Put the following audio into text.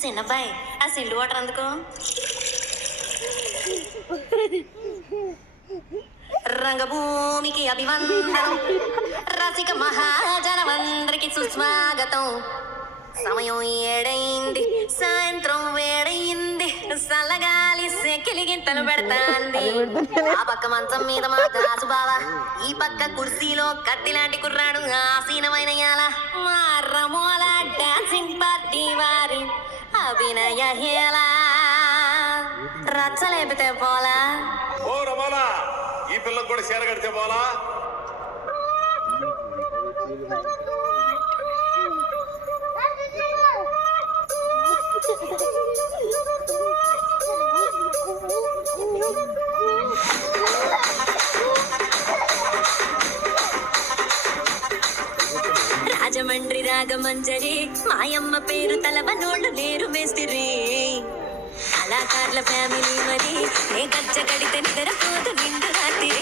చిన్నబ్బాయి ఆ సిల్లు వాటర్ అందుకో. రంగభూమికి అభివందనం, రసిక మహాజనమందరికి సుస్వాగతం. సమయం ఏడైంది, సాయంత్రం వేడయింది, సల్లగాలి సెకిలిగింతలు పెడతాంది. ఆ పక్క మంచం మీద మా కాసు బావ, ఈ పక్క కుర్సీలో కత్తిలాంటి కుర్రాడు ఆసీనమైన యాల. మా రమోల డాన్సింగ్ పార్టీ వారి అభినయ హేళ. రచ్చలేపితే పోలా. ఓ రమోలా, ఈ పిల్లకు కూడా చీర కడితే పోలా. రాజమండ్రి రాగమంజరి మాయమ్మ పేరు తలవనోళ్ళు లేరు మేస్తిరి. కళాకారుల ఫ్యామిలీ మరి ఏ గజ్జ కడితే నిద్రపోదు నిండు రాత్రి.